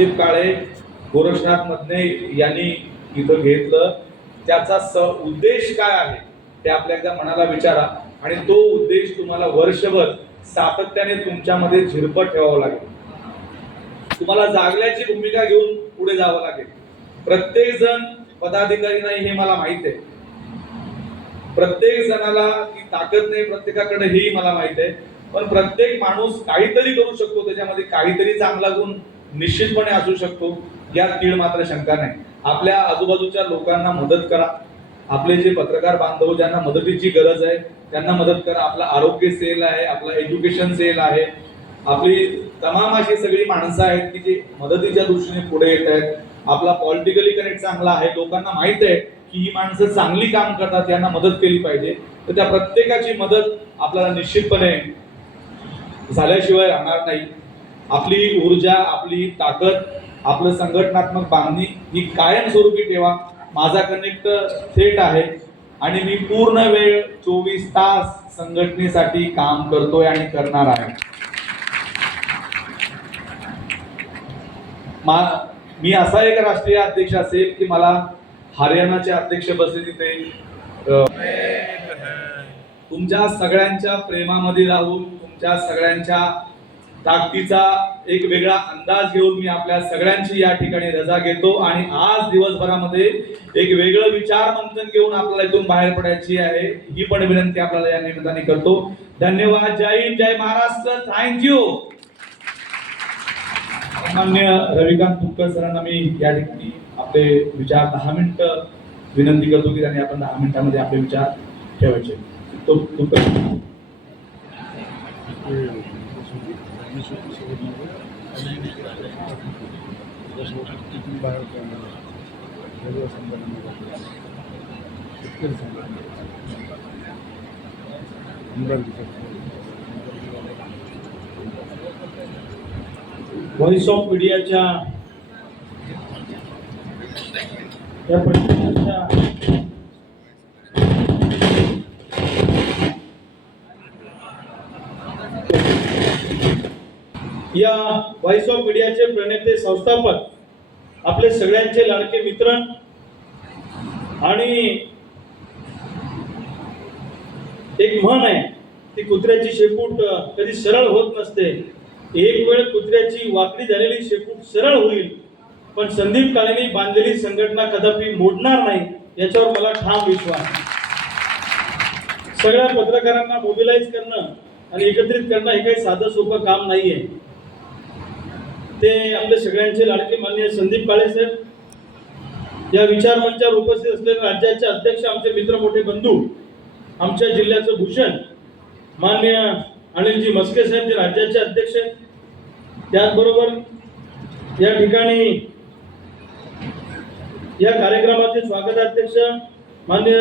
संदीप काळे गोरक्षनाथ मधने यांनी इथं घेतलं, त्याचा उद्देश काय आहे ते आपल्या एकदा मनाला विचारा आणि तो उद्देश तुम्हाला वर्षभर सातत्याने तुमच्यामध्ये झिरपत ठेवावं लागेल. तुम्हाला जागल्याची भूमिका घेऊन पुढे जावं लागेल. प्रत्येक जण पदाधिकारी नाही हे मला माहित आहे, प्रत्येक जणाला ती ताकद नाही प्रत्येकाकडे हेही मला माहित आहे, पण प्रत्येक माणूस काहीतरी करू शकतो, त्याच्यामध्ये काहीतरी चांगला गुण निश्चितपणे असू शकतो, यात तीळ मात्र शंका नाही. आपल्या आजूबाजूच्या लोकांना मदत करा. आपले जे पत्रकार बांधव ज्यांना मदतीची गरज आहे त्यांना मदत करा. आपला आरोग्य सेल आहे, आपला एज्युकेशन सेल आहे, आपली तमाम अशी सगळी माणसं आहेत की जे मदतीच्या दृष्टीने पुढे येत आहेत. आपला पॉलिटिकली कनेक्ट चांगला आहे, लोकांना माहित आहे की ही माणसं चांगली काम करतात, यांना मदत केली पाहिजे. तर त्या प्रत्येकाची मदत आपल्याला निश्चितपणे झाल्याशिवाय राहणार नाही. आपली ऊर्जा, आपली ताकद, आपलं संघटनात्मक बांधणी ही कायमस्वरूपी ठेवा. माझा कनेक्ट थेट आहे आणि मी पूर्ण वेळ 24 तास संघटनेसाठी काम करतोय आणि करणार आहे. मी असा एक राष्ट्रीय अध्यक्ष असेल की मला हरियाणाचे अध्यक्ष बसले तिथे तुमच्या सगळ्यांच्या प्रेमामध्ये राहून, तुमच्या सगळ्यांच्या ताकदीचा एक वेगळा अंदाज घेऊन मी आपल्या सगळ्यांची या ठिकाणी रजा घेतो आणि आज दिवसभरामध्ये एक वेगळं विचार मंथन घेऊन आपल्याला इथून बाहेर पडायची आहे, ही पण विनंती आपल्याला या निमित्ताने करतो. धन्यवाद. जय हिंद, जय महाराष्ट्र. थँक्यू. माननीय रविकांत तुपकर सरांना मी या ठिकाणी आपले विचार 10 मिनिटं विनंती करतो की त्यांनी आपण 10 मिनिटांमध्ये आपले विचार ठेवायचे. तो तुपकर. व्हॉइस ऑफ मीडियाच्या या पत्रिकेच्या या व्हॉइस ऑफ मीडियाचे प्रणेते संस्थापक आपले सगळ्यांचे लाडके मित्र आणि एक म्हण आहे की कुत्र्याची शेपूट कधी सरळ होत नसते. एक वेळ कुत्र्याची वाकडी झालेली शेपूट सरळ होईल, पण संदीप काळेंनी बांधलेली संघटना कदापि मोडणार नाही याच्यावर मला ठाम विश्वास. सगळ्या पत्रकारांना मोबिलाइज करणं आणि एकत्रित करणं हे काही साधं सोपं काम नाहीये. ते आपले सगळ्यांचे लाडके माननीय संदीप काळे साहेब, या विचार मंचावर उपस्थित असलेले राज्याचे अध्यक्ष, आमचे मित्र, मोठे बंधू, आमच्या जिल्ह्याचं भूषण माननीय अनिलजी मस्के साहेब जे राज्याचे अध्यक्ष आहेत. त्याचबरोबर या ठिकाणी या कार्यक्रमाचे स्वागताध्यक्ष माननीय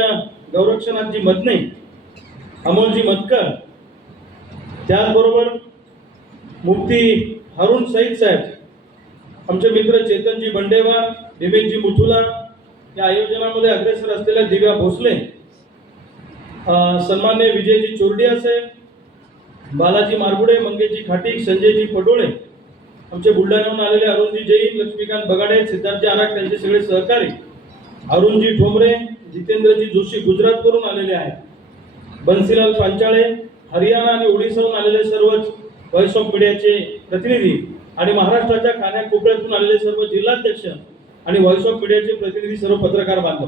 गौरक्षनाथजी मदने, अमोलजी मतकर, त्याचबरोबर मुफ्ती हारून सईद साहेब, आमचे मित्र चेतनजी बंडेवार, दिमेशजी मुथुला, या आयोजनामध्ये अग्रेसर असलेल्या दिव्या भोसले, सन्मान्य विजयजी चोरडिया साहेब, बालाजी मारगुडे, मंगेशजी खाटीक, संजयजी पडोळे, आमचे बुलढाण्याहून आलेले अरुणजी जैन, लक्ष्मीकांत बगाडे, सिद्धार्थजी आराख, त्यांचे सगळे सहकारी, अरुणजी ठोंबरे, जितेंद्रजी जोशी गुजरातवरून आलेले आहेत, बन्सीलाल पांचाळे, हरियाणा आणि ओडिसाहून आलेले सर्व व्हॉइस ऑफ मीडियाचे प्रतिनिधी आणि महाराष्ट्राच्या कानाकोपऱ्यातून आलेले सर्व जिल्हाध्यक्ष आणि व्हॉइस ऑफ मीडियाचे प्रतिनिधी, सर्व पत्रकार बांधव,